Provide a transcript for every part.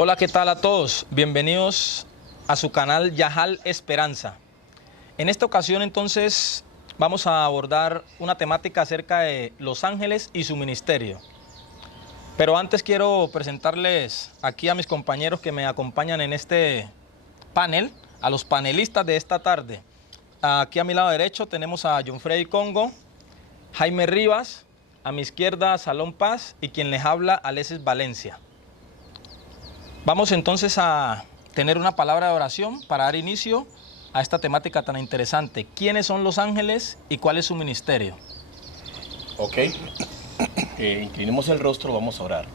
Hola, ¿qué tal a todos? Bienvenidos a su canal Yahal Esperanza. En esta ocasión entonces vamos a abordar una temática acerca de los ángeles y su ministerio. Pero antes quiero presentarles aquí a mis compañeros que me acompañan en este panel, a los panelistas de esta tarde. Aquí a mi lado derecho tenemos a John Freddy Congo, Jaime Rivas, a mi izquierda Salón Paz y quien les habla Alesis Valencia. Vamos entonces a tener una palabra de oración para dar inicio a esta temática tan interesante. ¿Quiénes son los ángeles y cuál es su ministerio? Ok, inclinemos el rostro, vamos a orar.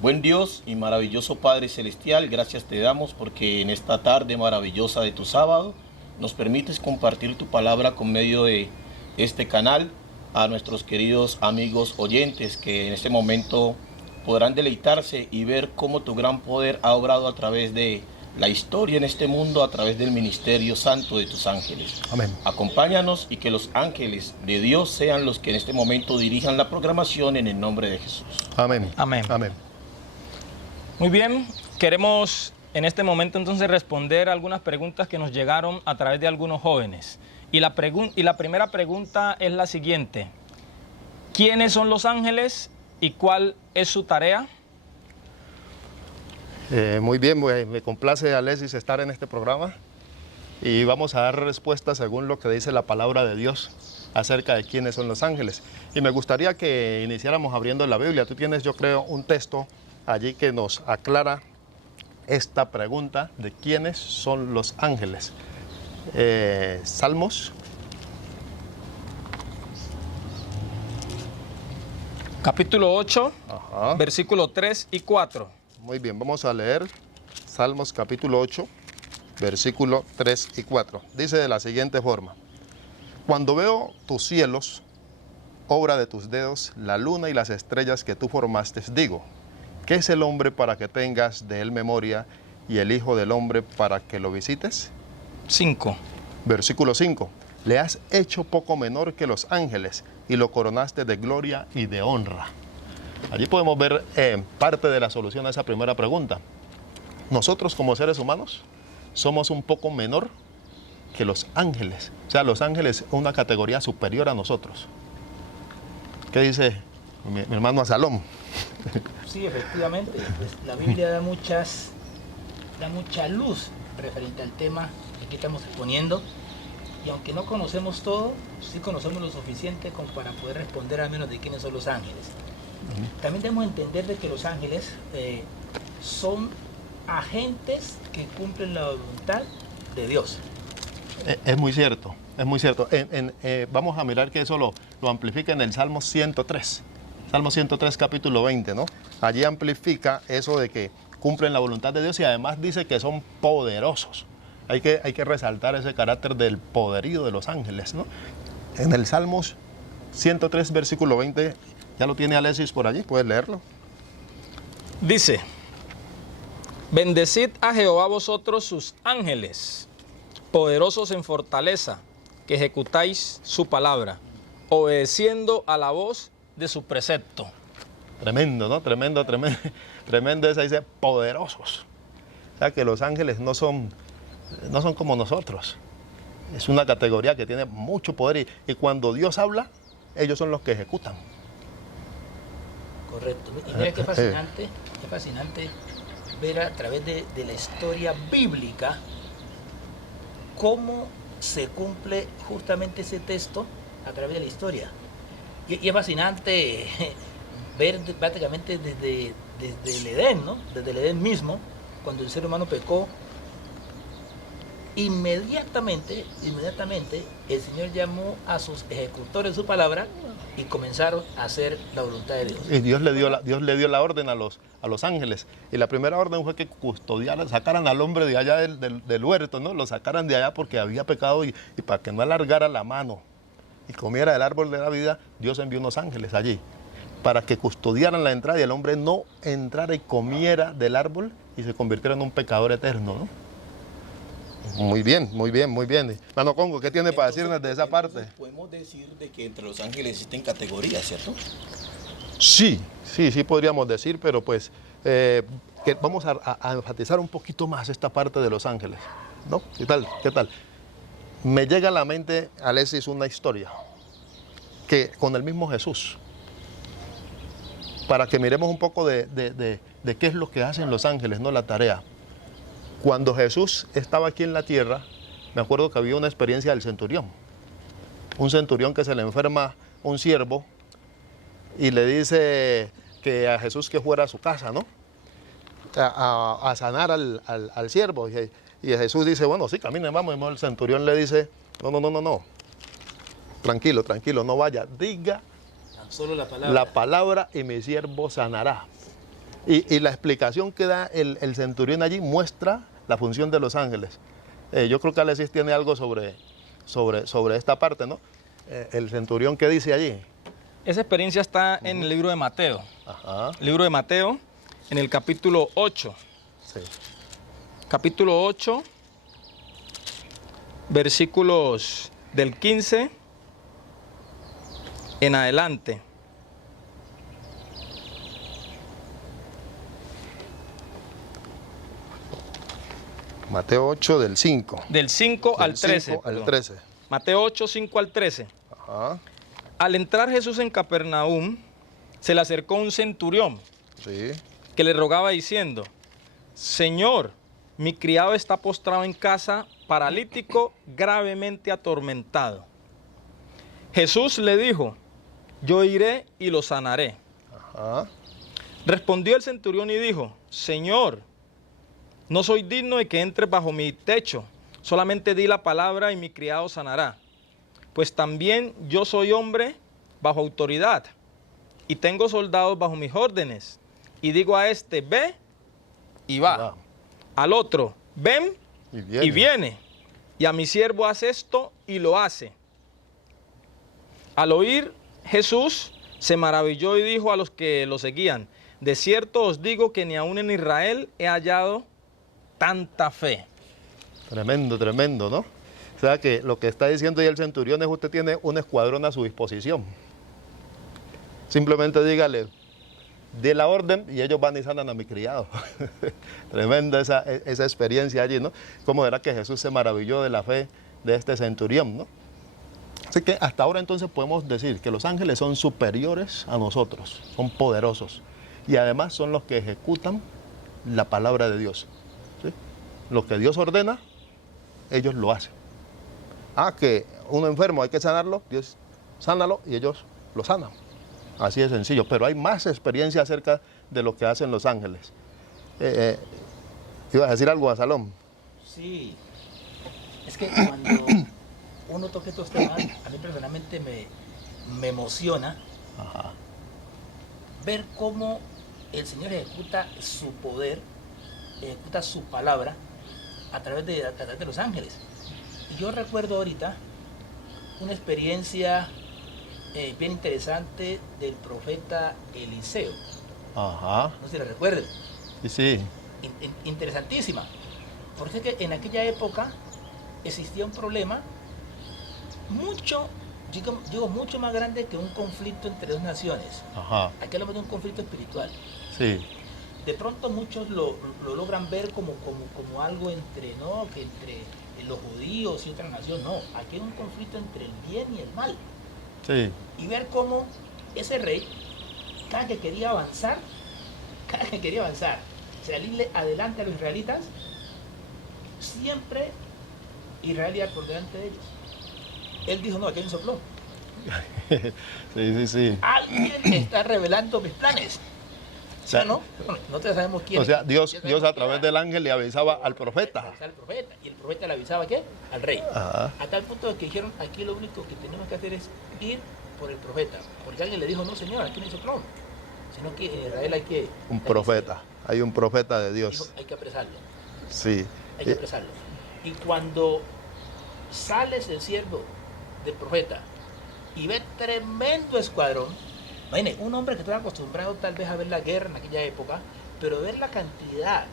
Buen Dios y maravilloso Padre Celestial, gracias te damos porque en esta tarde maravillosa de tu sábado nos permites compartir tu palabra con medio de este canal a nuestros queridos amigos oyentes que en este momento podrán deleitarse y ver cómo tu gran poder ha obrado a través de la historia en este mundo, a través del ministerio santo de tus ángeles. Amén. Acompáñanos y que los ángeles de Dios sean los que en este momento dirijan la programación en el nombre de Jesús. Amén. Amén. Amén. Muy bien, queremos en este momento entonces responder algunas preguntas que nos llegaron a través de algunos jóvenes. Y la primera pregunta es la siguiente: ¿quiénes son los ángeles y cuál es su tarea? Muy bien, me complace, Alesis, estar en este programa y vamos a dar respuestas según lo que dice la palabra de Dios acerca de quiénes son los ángeles. Y me gustaría que iniciáramos abriendo la Biblia. Tú tienes, yo creo, un texto allí que nos aclara esta pregunta de quiénes son los ángeles. Salmos. Capítulo 8, Ajá. versículo 3 y 4. Muy bien, vamos a leer Salmos capítulo 8, versículo 3 y 4. Dice de la siguiente forma: cuando veo tus cielos, obra de tus dedos, la luna y las estrellas que tú formaste, digo, ¿qué es el hombre para que tengas de él memoria y el hijo del hombre para que lo visites? 5. Versículo 5. Le has hecho poco menor que los ángeles y lo coronaste de gloria y de honra. Allí podemos ver parte de la solución a esa primera pregunta. Nosotros como seres humanos somos un poco menor que los ángeles. O sea, los ángeles son una categoría superior a nosotros. ¿Qué dice mi hermano Asalón? Sí, efectivamente, pues la Biblia da mucha luz referente al tema que aquí estamos exponiendo, y aunque no conocemos todo, sí conocemos lo suficiente como para poder responder al menos de quiénes son los ángeles. También debemos entender de que los ángeles son agentes que cumplen la voluntad de Dios. Es muy cierto, es muy cierto. Vamos a mirar que eso lo amplifica en el Salmo 103. Salmo 103, capítulo 20, ¿no? Allí amplifica eso de que cumplen la voluntad de Dios y además dice que son poderosos. Hay que resaltar ese carácter del poderío de los ángeles, ¿no? En el Salmos 103, versículo 20, ¿ya lo tiene Alesis por allí? ¿Puedes leerlo? Dice: bendecid a Jehová vosotros sus ángeles, poderosos en fortaleza, que ejecutáis su palabra, obedeciendo a la voz de su precepto. Tremendo, ¿no? Tremendo esa, dice poderosos. O sea que los ángeles no son como nosotros. Es una categoría que tiene mucho poder y cuando Dios habla, ellos son los que ejecutan. Correcto. Y mira qué fascinante ver a través de la historia bíblica cómo se cumple justamente ese texto a través de la historia. Y es fascinante ver prácticamente desde el Edén, ¿no? Desde el Edén mismo, cuando el ser humano pecó, inmediatamente el Señor llamó a sus ejecutores de su palabra y comenzaron a hacer la voluntad de Dios. Y Dios le dio la orden a los ángeles. Y la primera orden fue que custodiaran, sacaran al hombre de allá del huerto, ¿no? Lo sacaran de allá porque había pecado y para que no alargara la mano y comiera del árbol de la vida, Dios envió unos ángeles allí para que custodiaran la entrada y el hombre no entrara y comiera del árbol y se convirtiera en un pecador eterno, ¿no? Muy bien, muy bien, muy bien. Mano Congo, ¿qué tiene para decirnos de esa parte? Podemos decir de que entre los ángeles existen categorías, ¿cierto? Sí, podríamos decir, pero pues que vamos a enfatizar un poquito más esta parte de los ángeles, ¿no? ¿Qué tal? ¿Qué tal? Me llega a la mente, Alexis, una historia que con el mismo Jesús, para que miremos un poco de qué es lo que hacen los ángeles, ¿no? La tarea. Cuando Jesús estaba aquí en la tierra, me acuerdo que había una experiencia del centurión. Un centurión que se le enferma un siervo y le dice que a Jesús que fuera a su casa, ¿no? A sanar al siervo. Y Jesús dice, bueno, sí, caminen, vamos. Y el centurión le dice, no. Tranquilo, no vaya. Diga Solo la palabra y mi siervo sanará. Y la explicación que da el centurión allí muestra la función de los ángeles. Yo creo que Alexis tiene algo sobre esta parte, ¿no? El centurión, ¿qué dice allí? Esa experiencia está en el libro de Mateo. Ajá. Libro de Mateo, en el capítulo 8. Sí. Capítulo 8, versículos del 15 en adelante. Mateo 8 del 5. Del 5 al 13. 5 al perdón. 13. Mateo 8, 5 al 13. Ajá. Al entrar Jesús en Capernaum, se le acercó un centurión Sí. que le rogaba diciendo, Señor, mi criado está postrado en casa, paralítico, gravemente atormentado. Jesús le dijo, yo iré y lo sanaré. Ajá. Respondió el centurión y dijo, Señor, no soy digno de que entres bajo mi techo, solamente di la palabra y mi criado sanará. Pues también yo soy hombre bajo autoridad y tengo soldados bajo mis órdenes. Y digo a este, ve y va. Va. Al otro, ven Y viene. y viene. Y a mi siervo hace esto y lo hace. Al oír Jesús se maravilló y dijo a los que lo seguían, de cierto os digo que ni aún en Israel he hallado tanta fe. Tremendo, tremendo, ¿no? O sea que lo que está diciendo ahí el centurión es que usted tiene un escuadrón a su disposición. Simplemente dígale, dé la orden y ellos van y sanan a mi criado. Tremenda esa experiencia allí, ¿no? Cómo era que Jesús se maravilló de la fe de este centurión, ¿no? Así que hasta ahora entonces podemos decir que los ángeles son superiores a nosotros, son poderosos y además son los que ejecutan la palabra de Dios. ¿Sí? Lo que Dios ordena, ellos lo hacen. Que uno enfermo hay que sanarlo, Dios sánalo y ellos lo sanan. Así de sencillo, pero hay más experiencia acerca de lo que hacen los ángeles. ¿Ibas a decir algo, Salón? Sí, es que cuando uno toca estos temas, a mí personalmente me emociona Ajá. ver cómo el Señor ejecuta su poder, ejecuta su palabra a través de los ángeles. Y yo recuerdo ahorita una experiencia bien interesante del profeta Eliseo. Ajá. No sé si la recuerden. Sí. Interesantísima. Porque es que en aquella época existía un problema mucho más grande que un conflicto entre dos naciones. Ajá. Aquí hablamos de un conflicto espiritual. Sí. De pronto muchos lo logran ver como algo entre los judíos y otra nación. No, aquí hay un conflicto entre el bien y el mal. Sí. Y ver cómo ese rey, cada que quería avanzar, salirle adelante a los israelitas, siempre Israel iba por delante de ellos. Él dijo, no, aquí hay un soplón. Sí. Alguien está revelando mis planes. ¿Sí o no? Bueno, no te sabemos quién. O sea, Dios Ya sabemos a quién través era. del ángel le avisaba al profeta. Al profeta. Y el profeta le avisaba, ¿qué? Al rey. Ajá. A tal punto de que dijeron, aquí lo único que tenemos que hacer es ir por el profeta. Porque alguien le dijo, no señor, aquí no hay soplón. Sino que en Israel hay que... Un profeta. Hay un profeta de Dijo, Dios. hay que apresarlo. Sí. Hay que apresarlo. Y cuando sales el siervo del profeta y ve tremendo escuadrón, imagínate, un hombre que estaba acostumbrado tal vez a ver la guerra en aquella época, pero ver la cantidad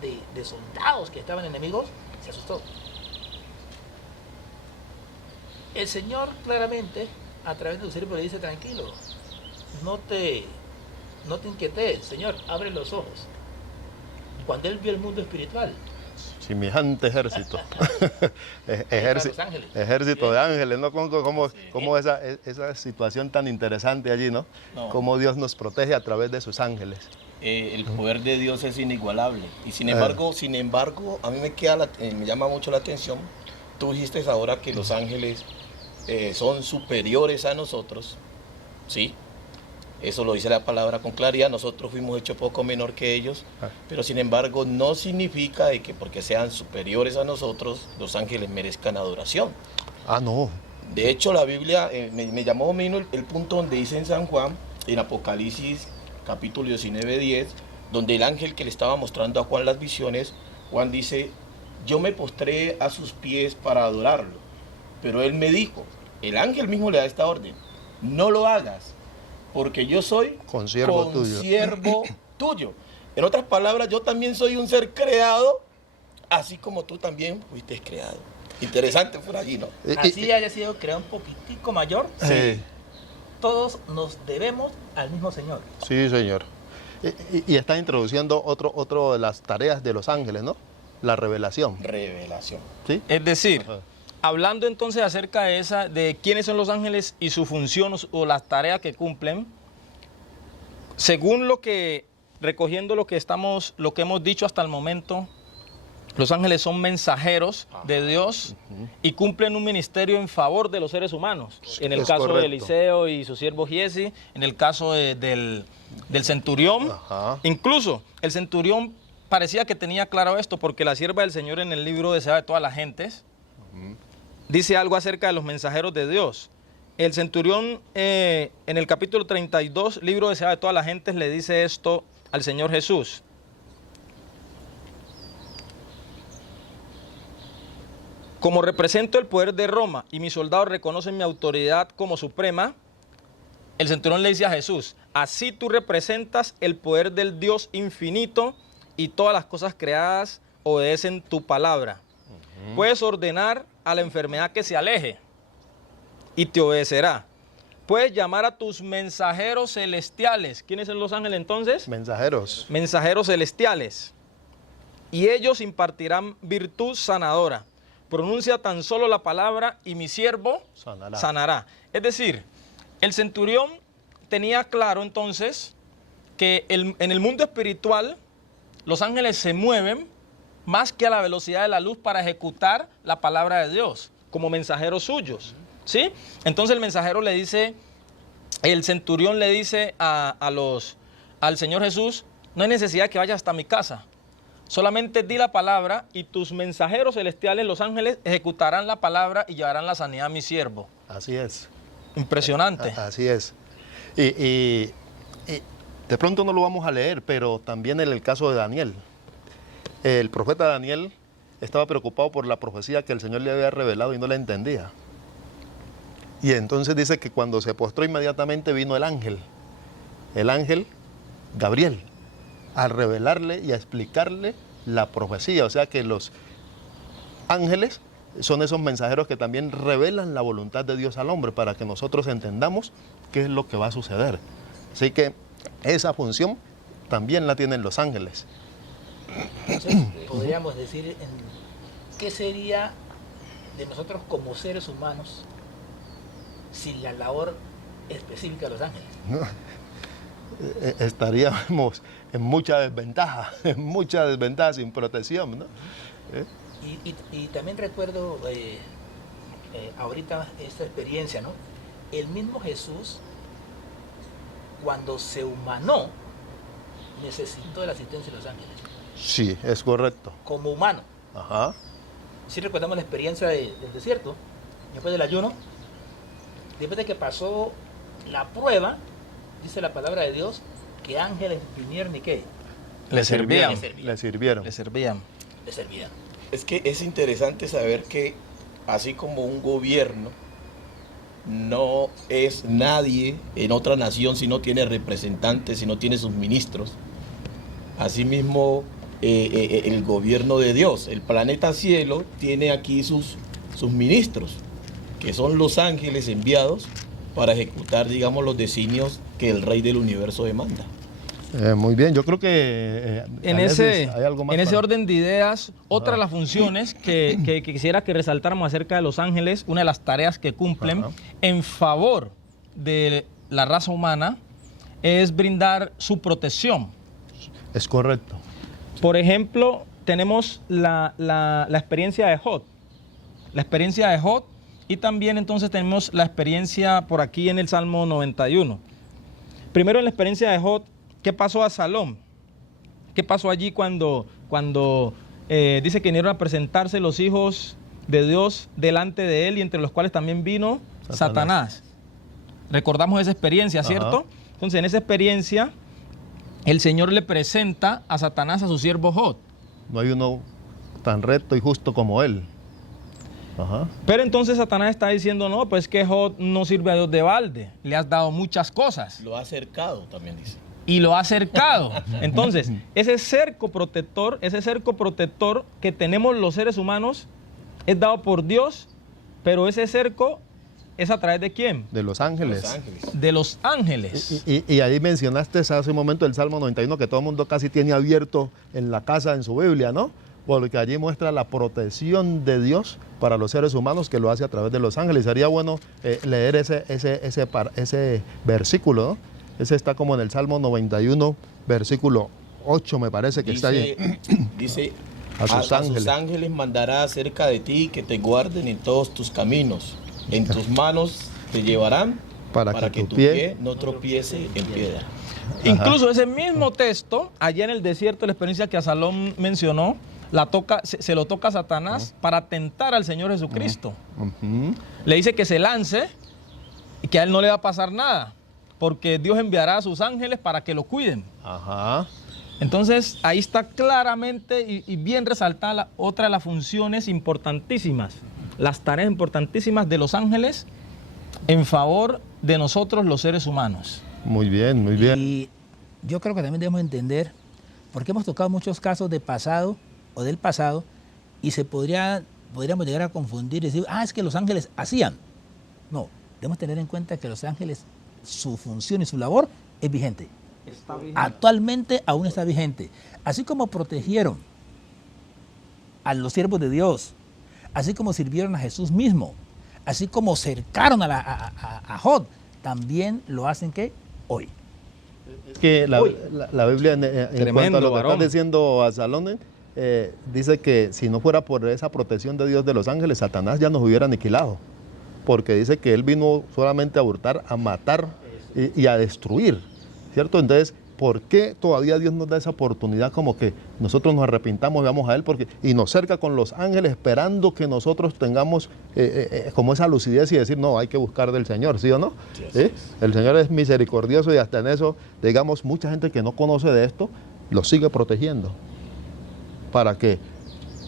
de soldados que estaban enemigos, Se asustó. El Señor claramente, a través de su siervo, le dice: tranquilo, no te inquietes, Señor, abre los ojos. Cuando él vio el mundo espiritual, Semejante ejército. los ángeles. Ejército de ángeles, ¿no? Como esa situación tan interesante allí, ¿no? No. Cómo Dios nos protege a través de sus ángeles. El poder de Dios es inigualable. Y sin embargo, a mí me llama mucho la atención. Tú dijiste ahora que los ángeles son superiores a nosotros, ¿sí? Eso lo dice la palabra con claridad. Nosotros fuimos hechos poco menor que ellos, pero sin embargo no significa de que porque sean superiores a nosotros, los ángeles merezcan adoración. Ah, no. De hecho, la Biblia, me llamó menos el punto donde dice en San Juan, en Apocalipsis capítulo 19, 10, donde el ángel que le estaba mostrando a Juan las visiones, Juan dice: yo me postré a sus pies para adorarlo. Pero él me dijo, el ángel mismo le da esta orden: no lo hagas, porque yo soy consiervo tuyo. En otras palabras, yo también soy un ser creado, así como tú también fuiste creado. Interesante por allí, ¿no? Así haya sido creado un poquitico mayor, Sí. todos nos debemos al mismo Señor. Sí, señor. Y está introduciendo otro de las tareas de los ángeles, ¿no? La revelación. Revelación. ¿Sí? Es decir, Ajá. hablando entonces acerca de quiénes son los ángeles y su función o las tareas que cumplen, según recogiendo lo que hemos dicho hasta el momento, los ángeles son mensajeros de Dios y cumplen un ministerio en favor de los seres humanos. En el Es caso correcto. de Eliseo y su siervo Giesi, en el caso del centurión. Ajá. Incluso el centurión parecía que tenía claro esto, porque la sierva del Señor en el libro Deseada de todas las gentes dice algo acerca de los mensajeros de Dios. El centurión en el capítulo 32, libro Deseada de todas las gentes, le dice esto al Señor Jesús. Como represento el poder de Roma y mis soldados reconocen mi autoridad como suprema, el centurión le dice a Jesús: así tú representas el poder del Dios infinito y todas las cosas creadas obedecen tu palabra. Puedes ordenar a la enfermedad que se aleje y te obedecerá. Puedes llamar a tus mensajeros celestiales. ¿Quiénes son los ángeles entonces? Mensajeros. Mensajeros celestiales. Y ellos impartirán virtud sanadora. Pronuncia tan solo la palabra y mi siervo sanará. Es decir, el centurión tenía claro entonces que en el mundo espiritual los ángeles se mueven más que a la velocidad de la luz para ejecutar la palabra de Dios como mensajeros suyos, ¿sí? Entonces el centurión le dice al Señor Jesús: no hay necesidad que vayas hasta mi casa. Solamente di la palabra y tus mensajeros celestiales, los ángeles, ejecutarán la palabra y llevarán la sanidad a mi siervo. Así es. Impresionante. Así es. Y de pronto no lo vamos a leer, pero también en el caso de Daniel. El profeta Daniel estaba preocupado por la profecía que el Señor le había revelado y no la entendía. Y entonces dice que cuando se postró inmediatamente vino el ángel Gabriel, a revelarle y a explicarle la profecía. O sea que los ángeles son esos mensajeros que también revelan la voluntad de Dios al hombre para que nosotros entendamos qué es lo que va a suceder. Así que esa función también la tienen los ángeles. Entonces, podríamos decir, ¿qué sería de nosotros como seres humanos sin la labor específica de los ángeles? Estaríamos en mucha desventaja sin protección, ¿no? Y también recuerdo ahorita esta experiencia, ¿no? El mismo Jesús, cuando se humanó, necesitó de la asistencia de los ángeles. Sí, es correcto. Como humano. Ajá. Si recordamos la experiencia del desierto, después del ayuno, después de que pasó la prueba, dice la palabra de Dios, que ángeles vinieron y ¿qué? Le servían. Le sirvieron. Le servían. Le servían. Es que es interesante saber que así como un gobierno no es nadie en otra nación si no tiene representantes, si no tiene sus ministros, asimismo el gobierno de Dios. El planeta cielo tiene aquí sus ministros, que son los ángeles enviados para ejecutar, digamos, los designios que el Rey del Universo demanda. Muy bien, yo creo que En ese orden de ideas, otra de las funciones que quisiera que resaltáramos acerca de los ángeles, una de las tareas que cumplen en favor de la raza humana es brindar su protección. Es correcto. Por ejemplo, tenemos la experiencia de Jod. La experiencia de Jod, y también entonces tenemos la experiencia por aquí en el Salmo 91. Primero en la experiencia de Jod, ¿qué pasó a Salom? ¿Qué pasó allí cuando dice que vinieron a presentarse los hijos de Dios delante de él, y entre los cuales también vino Satanás? Recordamos esa experiencia, ¿cierto? Ajá. Entonces, en esa experiencia, el Señor le presenta a Satanás a su siervo Jod. No hay uno tan recto y justo como él. Ajá. Pero entonces Satanás está diciendo, no, pues que Jod no sirve a Dios de balde, le has dado muchas cosas. Lo ha acercado, también dice. Y lo ha acercado. Entonces, ese cerco protector que tenemos los seres humanos es dado por Dios, pero ese cerco es a través de ¿quién? De los ángeles. De los ángeles. Y ahí mencionaste hace un momento el Salmo 91, que todo el mundo casi tiene abierto en la casa, en su Biblia, ¿no? Porque allí muestra la protección de Dios para los seres humanos, que lo hace a través de los ángeles. Sería bueno leer ese versículo, ¿no? Ese está como en el Salmo 91, versículo 8, me parece que está allí. Dice, a sus ángeles mandará acerca de ti que te guarden en todos tus caminos. En tus manos te llevarán para que tu pie no tropiece en piedra. Incluso ese mismo texto, allá en el desierto, la experiencia que Absalón mencionó, se lo toca a Satanás para tentar al Señor Jesucristo. Le dice que se lance y que a él no le va a pasar nada, porque Dios enviará a sus ángeles para que lo cuiden. Ajá. Entonces, ahí está claramente y bien resaltada otra de las funciones importantísimas, las tareas importantísimas de los ángeles en favor de nosotros los seres humanos. Muy bien, muy bien. Y yo creo que también debemos entender, porque hemos tocado muchos casos de pasado o del pasado, y podríamos llegar a confundir y decir, es que los ángeles hacían. No, debemos tener en cuenta que los ángeles, su función y su labor es vigente. Actualmente aún está vigente. Así como protegieron a los siervos de Dios, así como sirvieron a Jesús mismo, así como cercaron a Jod, también lo hacen ¿qué? Hoy. Es que la Biblia, en cuanto a lo que está diciendo Absalón, dice que si no fuera por esa protección de Dios de los ángeles, Satanás ya nos hubiera aniquilado. Porque dice que él vino solamente a hurtar, a matar y a destruir, ¿cierto? Entonces, ¿por qué todavía Dios nos da esa oportunidad como que nosotros nos arrepintamos y vamos a Él? Y nos cerca con los ángeles esperando que nosotros tengamos como esa lucidez y decir, no, hay que buscar del Señor, ¿sí o no? ¿Sí? El Señor es misericordioso y hasta en eso, digamos, mucha gente que no conoce de esto, lo sigue protegiendo para que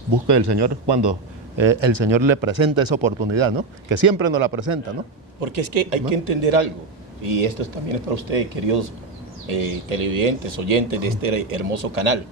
busque el Señor cuando el Señor le presenta esa oportunidad, ¿no? Que siempre nos la presenta, ¿no? Porque es que hay que entender algo, y esto también es para ustedes, queridos televidentes, oyentes de este hermoso canal,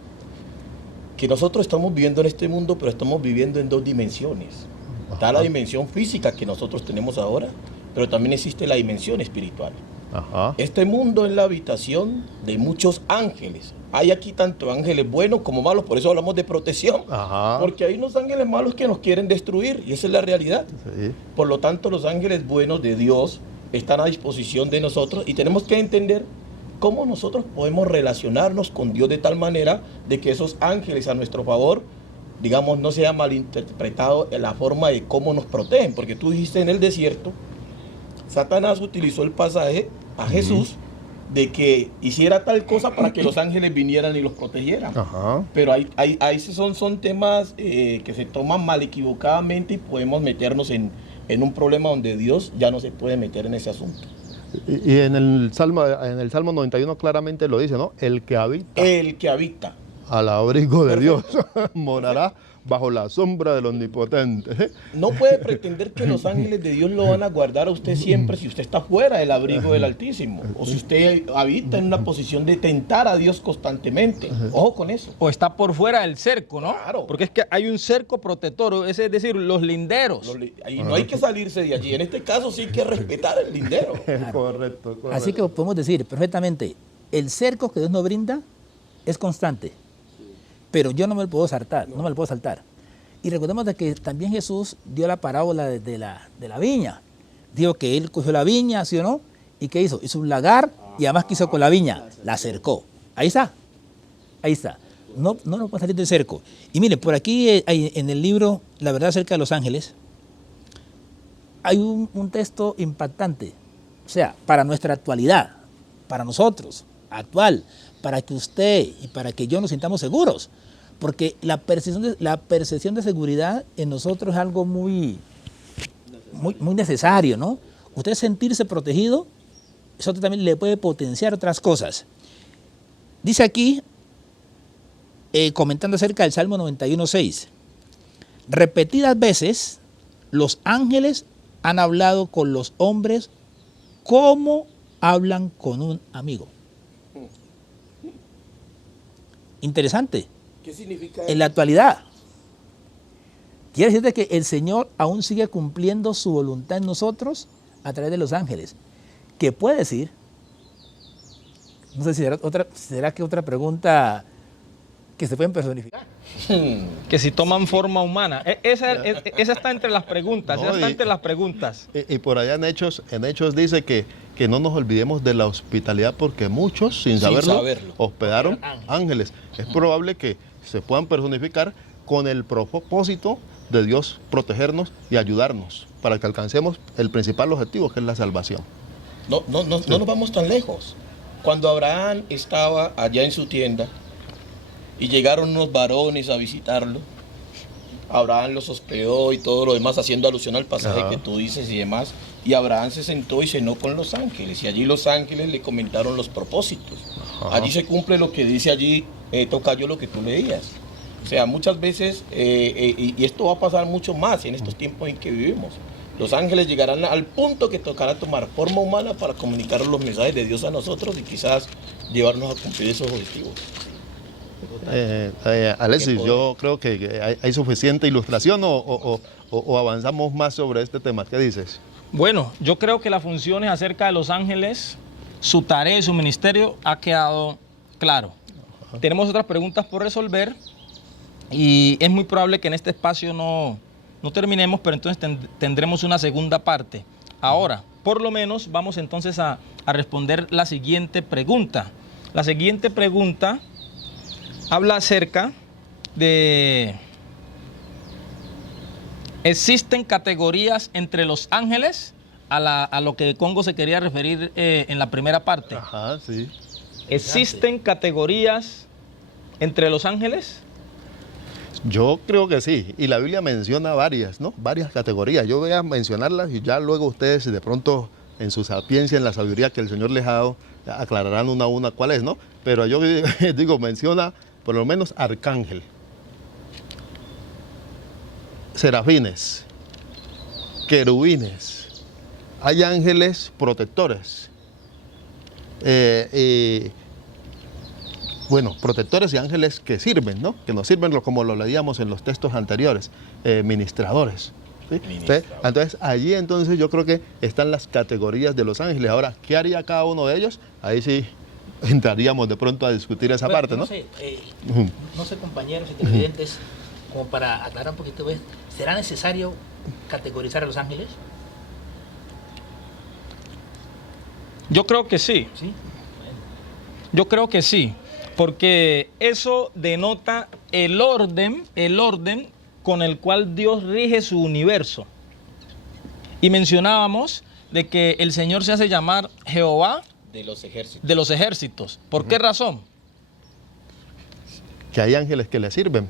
que nosotros estamos viviendo en este mundo, pero estamos viviendo en dos dimensiones. Está la dimensión física que nosotros tenemos ahora, pero también existe la dimensión espiritual. Ajá. Este mundo es la habitación de muchos ángeles. Hay aquí tanto ángeles buenos como malos, por eso hablamos de protección. Ajá. Porque hay unos ángeles malos que nos quieren destruir, y esa es la realidad. Sí. Por lo tanto, los ángeles buenos de Dios están a disposición de nosotros, y tenemos que entender cómo nosotros podemos relacionarnos con Dios de tal manera de que esos ángeles a nuestro favor, digamos, no sea malinterpretado en la forma de cómo nos protegen. Porque tú dijiste en el desierto, Satanás utilizó el pasaje a Jesús de que hiciera tal cosa para que los ángeles vinieran y los protegieran. Ajá. Pero ahí son temas que se toman mal, equivocadamente, y podemos meternos en un problema donde Dios ya no se puede meter en ese asunto. Y en el Salmo 91 claramente lo dice, ¿no? El que habita al abrigo de Dios morará bajo la sombra del Omnipotente. No puede pretender que los ángeles de Dios lo van a guardar a usted siempre si usted está fuera del abrigo del Altísimo, o si usted habita en una posición de tentar a Dios constantemente. Ojo con eso. O está por fuera del cerco, ¿no? Claro. Porque es que hay un cerco protector, es decir, los linderos. Y no hay que salirse de allí. En este caso sí hay que respetar el lindero. Correcto. Así que podemos decir perfectamente, el cerco que Dios nos brinda es constante, pero yo no me lo puedo saltar, no me lo puedo saltar. Y recordemos de que también Jesús dio la parábola de la viña. Dijo que él cogió la viña, ¿sí o no? ¿Y qué hizo? Hizo un lagar y además que hizo con la viña, la cercó. Ahí está, ahí está. No nos puede salir del cerco. Y miren, por aquí hay, en el libro La verdad acerca de los ángeles, hay un texto impactante. O sea, para nuestra actualidad, para nosotros, actual, para que usted y para que yo nos sintamos seguros. Porque la percepción de seguridad en nosotros es algo muy necesario, ¿no? Usted sentirse protegido, eso también le puede potenciar otras cosas. Dice aquí, comentando acerca del Salmo 91:6, repetidas veces los ángeles han hablado con los hombres como hablan con un amigo. Interesante. ¿Qué significa En la actualidad, quiere decirte que el Señor aún sigue cumpliendo su voluntad en nosotros a través de los ángeles. ¿Qué puede decir? No sé si será que otra pregunta que se pueden personificar. Que si toman forma humana. Esa está entre las preguntas, No, esa está entre las preguntas. Y por allá en Hechos dice que no nos olvidemos de la hospitalidad porque muchos, sin saberlo, hospedaron ángeles. Es probable que se puedan personificar con el propósito de Dios protegernos y ayudarnos para que alcancemos el principal objetivo, que es la salvación. No nos vamos tan lejos. Cuando Abraham estaba allá en su tienda y llegaron unos varones a visitarlo, Abraham los hospedó y todo lo demás, haciendo alusión al pasaje que tú dices y demás. Y Abraham se sentó y cenó con los ángeles, y allí los ángeles le comentaron los propósitos. Allí se cumple lo que dice allí, tocayo, lo que tú leías. O sea, muchas veces, y esto va a pasar mucho más en estos tiempos en que vivimos, los ángeles llegarán al punto que tocará tomar forma humana para comunicar los mensajes de Dios a nosotros y quizás llevarnos a cumplir esos objetivos. Alexis, yo creo que hay suficiente ilustración o avanzamos más sobre este tema. ¿Qué dices? Bueno, yo creo que las funciones acerca de los ángeles, su tarea y su ministerio ha quedado claro. Tenemos otras preguntas por resolver y es muy probable que en este espacio no terminemos, pero entonces tendremos una segunda parte. Ahora, por lo menos, vamos entonces a responder la siguiente pregunta. La siguiente pregunta habla acerca de: ¿existen categorías entre los ángeles? A lo que Congo se quería referir en la primera parte. Ajá, sí. ¿Existen categorías entre los ángeles? Yo creo que sí, y la Biblia menciona varias, ¿no? Varias categorías. Yo voy a mencionarlas y ya luego ustedes de pronto en su sapiencia, en la sabiduría que el Señor les ha dado, aclararán una a una cuál es, ¿no? Pero yo digo, menciona por lo menos arcángel, serafines, querubines, hay ángeles protectores, bueno, protectores y ángeles que sirven, ¿no? Que nos sirven como lo leíamos en los textos anteriores, ministradores. ¿Sí? Entonces, allí entonces yo creo que están las categorías de los ángeles. Ahora, ¿qué haría cada uno de ellos? Ahí sí entraríamos de pronto a discutir esa parte, ¿no? No sé, compañeros y televidentes, como para aclarar un poquito, ¿será necesario categorizar a los ángeles? Yo creo que sí. Sí. Bueno. Yo creo que sí, porque eso denota el orden con el cual Dios rige su universo. Y mencionábamos de que el Señor se hace llamar Jehová de los ejércitos. De los ejércitos. ¿Por qué razón? Que hay ángeles que le sirven.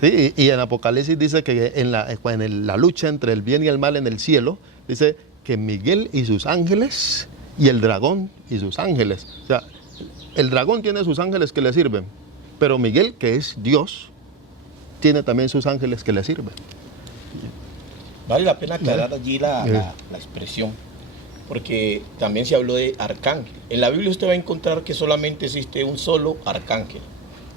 Sí, y en Apocalipsis dice que en la lucha entre el bien y el mal en el cielo, dice que Miguel y sus ángeles y el dragón y sus ángeles. O sea, el dragón tiene sus ángeles que le sirven, pero Miguel, que es Dios, tiene también sus ángeles que le sirven. Vale la pena aclarar allí la expresión, porque también se habló de arcángel. En la Biblia usted va a encontrar que solamente existe un solo arcángel.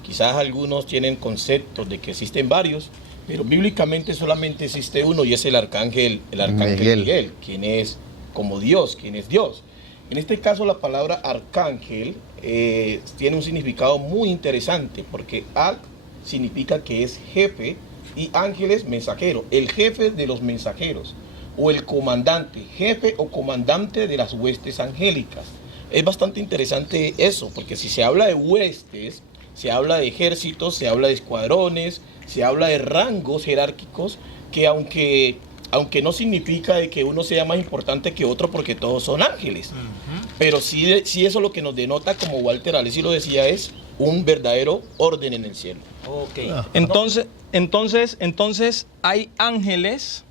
Quizás algunos tienen conceptos de que existen varios, pero bíblicamente solamente existe uno y es el arcángel Miguel, quien es como Dios, quien es Dios. En este caso la palabra arcángel tiene un significado muy interesante, porque arc significa que es jefe y ángel es mensajero, el jefe de los mensajeros o el comandante, jefe o comandante de las huestes angélicas. Es bastante interesante eso, porque si se habla de huestes, se habla de ejércitos, se habla de escuadrones, se habla de rangos jerárquicos que aunque no significa de que uno sea más importante que otro porque todos son ángeles, pero sí eso lo que nos denota, como Walter Alessi lo decía, es un verdadero orden en el cielo. Ok. Entonces hay ángeles,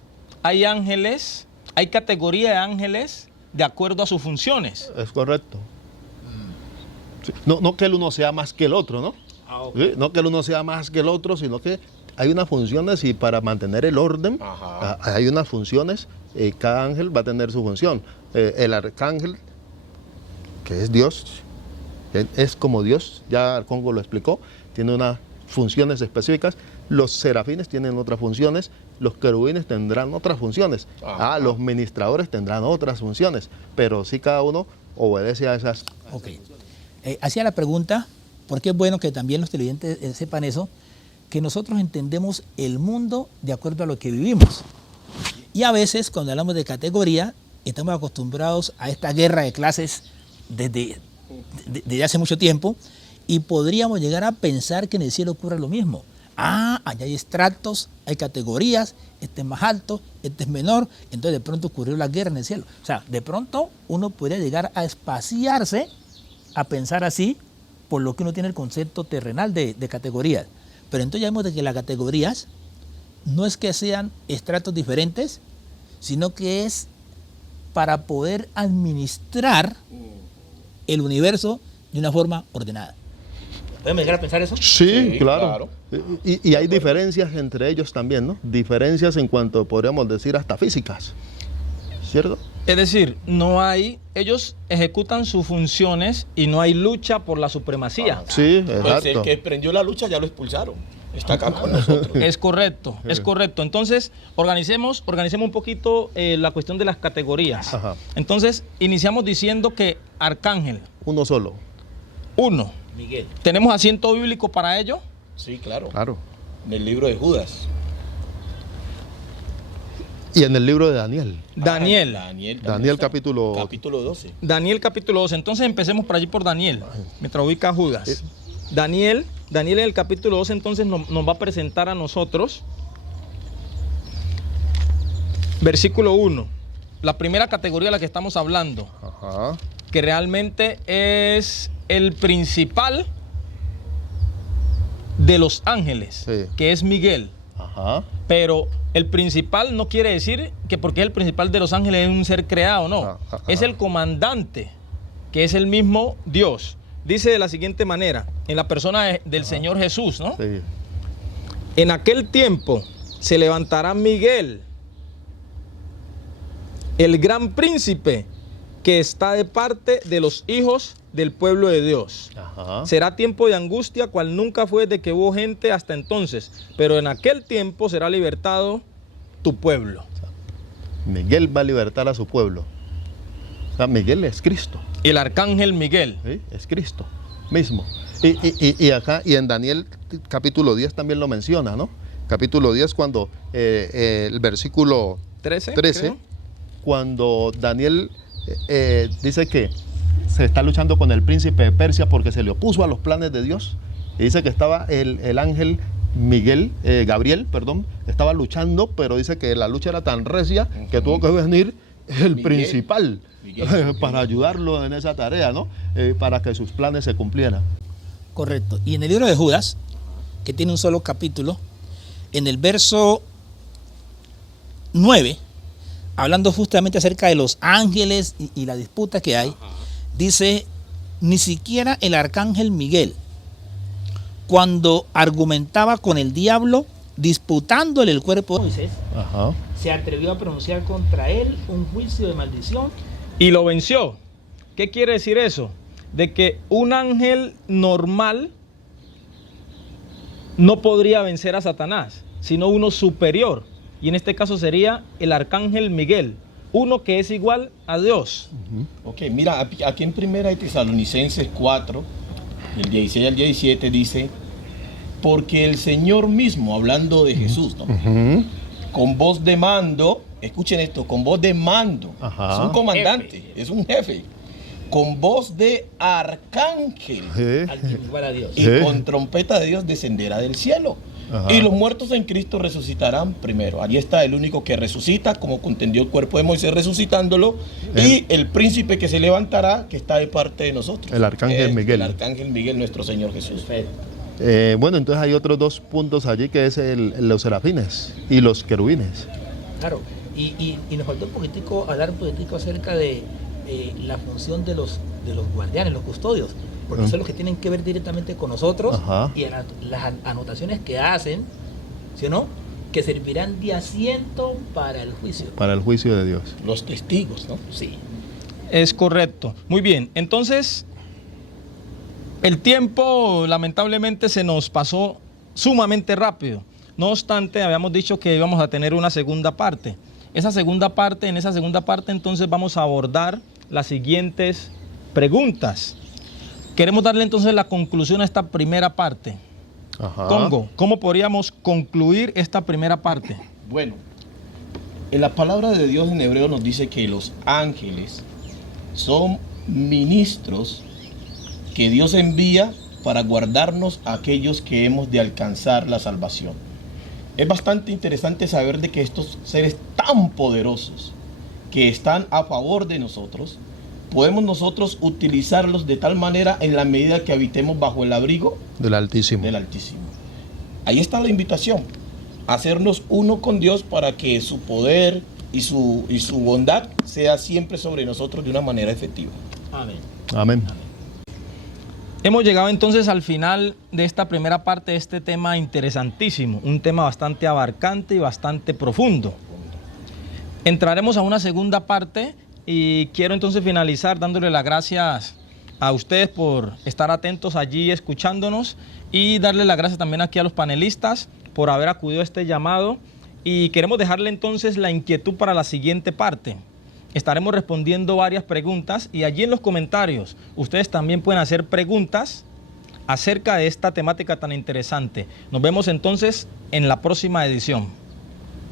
hay categoría de ángeles de acuerdo a sus funciones. Es correcto. Sí, no que el uno sea más que el otro, ¿no? Okay. ¿Sí? No que el uno sea más que el otro, sino que hay unas funciones y para mantener el orden, hay unas funciones, cada ángel va a tener su función. El arcángel, que es Dios, es como Dios, ya Congo lo explicó, tiene unas funciones específicas. Los serafines tienen otras funciones, los querubines tendrán otras funciones, los ministradores tendrán otras funciones, pero sí cada uno obedece a esas. Ok. Hacía la pregunta, porque es bueno que también los televidentes sepan eso, que nosotros entendemos el mundo de acuerdo a lo que vivimos. Y a veces, cuando hablamos de categoría, estamos acostumbrados a esta guerra de clases desde hace mucho tiempo, y podríamos llegar a pensar que en el cielo ocurre lo mismo. Allá hay estratos, hay categorías, este es más alto, este es menor, entonces de pronto ocurrió la guerra en el cielo. O sea, de pronto uno podría llegar a espaciarse, a pensar así, por lo que uno tiene el concepto terrenal de categorías. Pero entonces ya vemos de que las categorías no es que sean estratos diferentes, sino que es para poder administrar el universo de una forma ordenada. ¿Podemos llegar a pensar eso? Sí, claro. Y hay diferencias entre ellos también, ¿no? Diferencias en cuanto, podríamos decir, hasta físicas, ¿cierto? Es decir, ellos ejecutan sus funciones y no hay lucha por la supremacía. Sí, exacto. Pues el que prendió la lucha ya lo expulsaron. Está acá con nosotros. Es correcto, es correcto. Entonces, organicemos un poquito la cuestión de las categorías. Ajá. Entonces, iniciamos diciendo que arcángel. Uno solo. Uno. Miguel. ¿Tenemos asiento bíblico para ello? Sí, claro. Claro. En el libro de Judas. Y en el libro de Daniel. Daniel capítulo 12. Daniel capítulo 12. Entonces empecemos por allí por Daniel, mientras ubica a Judas. Daniel en el capítulo 12 entonces nos va a presentar a nosotros. Versículo 1. La primera categoría de la que estamos hablando. Ajá. Que realmente es el principal de los ángeles, sí, que es Miguel. Ajá. Pero el principal no quiere decir que porque es el principal de los ángeles es un ser creado, no. Es el comandante, que es el mismo Dios. Dice de la siguiente manera, en la persona del Señor Jesús, ¿no? Sí. En aquel tiempo se levantará Miguel, el gran príncipe, que está de parte de los hijos del pueblo de Dios. Ajá. Será tiempo de angustia, cual nunca fue de que hubo gente hasta entonces, pero en aquel tiempo será libertado tu pueblo. Miguel va a libertar a su pueblo. O sea, Miguel es Cristo. El arcángel Miguel. ¿Sí? Es Cristo mismo. Y acá, y en Daniel capítulo 10 también lo menciona, ¿no? Capítulo 10 cuando el versículo 13 cuando Daniel dice que se está luchando con el príncipe de Persia porque se le opuso a los planes de Dios. Y dice que estaba el ángel Gabriel, estaba luchando, pero dice que la lucha era tan recia que tuvo que venir el principal para ayudarlo en esa tarea, ¿no? Para que sus planes se cumplieran. Correcto. Y en el libro de Judas, que tiene un solo capítulo, en el verso 9, hablando justamente acerca de los ángeles y la disputa que hay, dice, ni siquiera el arcángel Miguel, cuando argumentaba con el diablo, disputándole el cuerpo de Moisés, Ajá. se atrevió a pronunciar contra él un juicio de maldición. Y lo venció. ¿Qué quiere decir eso? De que un ángel normal no podría vencer a Satanás, sino uno superior. Y en este caso sería el arcángel Miguel, uno que es igual a Dios. Ok, mira, aquí en 1 de Tesalonicenses 4, del 16 al 17 dice, porque el Señor mismo, hablando de Jesús, ¿no? Ujú. Con voz de mando, escuchen esto, con voz de mando, Ajá. es un comandante, Jefe. es un jefe, con voz de arcángel Sí. Alguien igual a Dios. y Sí. con trompeta de Dios descenderá del cielo. Ajá. Y los muertos en Cristo resucitarán primero. Allí está el único que resucita, como contendió el cuerpo de Moisés resucitándolo, y el príncipe que se levantará, que está de parte de nosotros. El arcángel Es Miguel. El arcángel Miguel, nuestro Señor Jesús. Perfecto. Bueno, entonces hay otros dos puntos allí que es los serafines y los querubines. Claro, y nos faltó un poquitico, hablar un poquitico acerca de la función de los guardianes, los custodios, porque son los que tienen que ver directamente con nosotros. Ajá. Y las anotaciones que hacen, ¿sí o no?, que servirán de asiento para el juicio. Para el juicio de Dios. Los testigos, ¿no? Sí. Es correcto. Muy bien, entonces el tiempo lamentablemente se nos pasó sumamente rápido. No obstante, habíamos dicho que íbamos a tener una segunda parte. En esa segunda parte entonces vamos a abordar las siguientes preguntas. Queremos darle entonces la conclusión a esta primera parte. Ajá. Congo, ¿cómo podríamos concluir esta primera parte? Bueno, en la palabra de Dios en hebreo nos dice que los ángeles son ministros que Dios envía para guardarnos a aquellos que hemos de alcanzar la salvación. Es bastante interesante saber de que estos seres tan poderosos que están a favor de nosotros, podemos nosotros utilizarlos de tal manera en la medida que habitemos bajo el abrigo Del Altísimo. del Altísimo. Ahí está la invitación, hacernos uno con Dios para que su poder y su bondad sea siempre sobre nosotros de una manera efectiva. Amén. Amén. Hemos llegado entonces al final de esta primera parte de este tema interesantísimo, un tema bastante abarcante y bastante profundo. Entraremos a una segunda parte y quiero entonces finalizar dándole las gracias a ustedes por estar atentos allí escuchándonos y darle las gracias también aquí a los panelistas por haber acudido a este llamado y queremos dejarle entonces la inquietud para la siguiente parte. Estaremos respondiendo varias preguntas y allí en los comentarios ustedes también pueden hacer preguntas acerca de esta temática tan interesante. Nos vemos entonces en la próxima edición.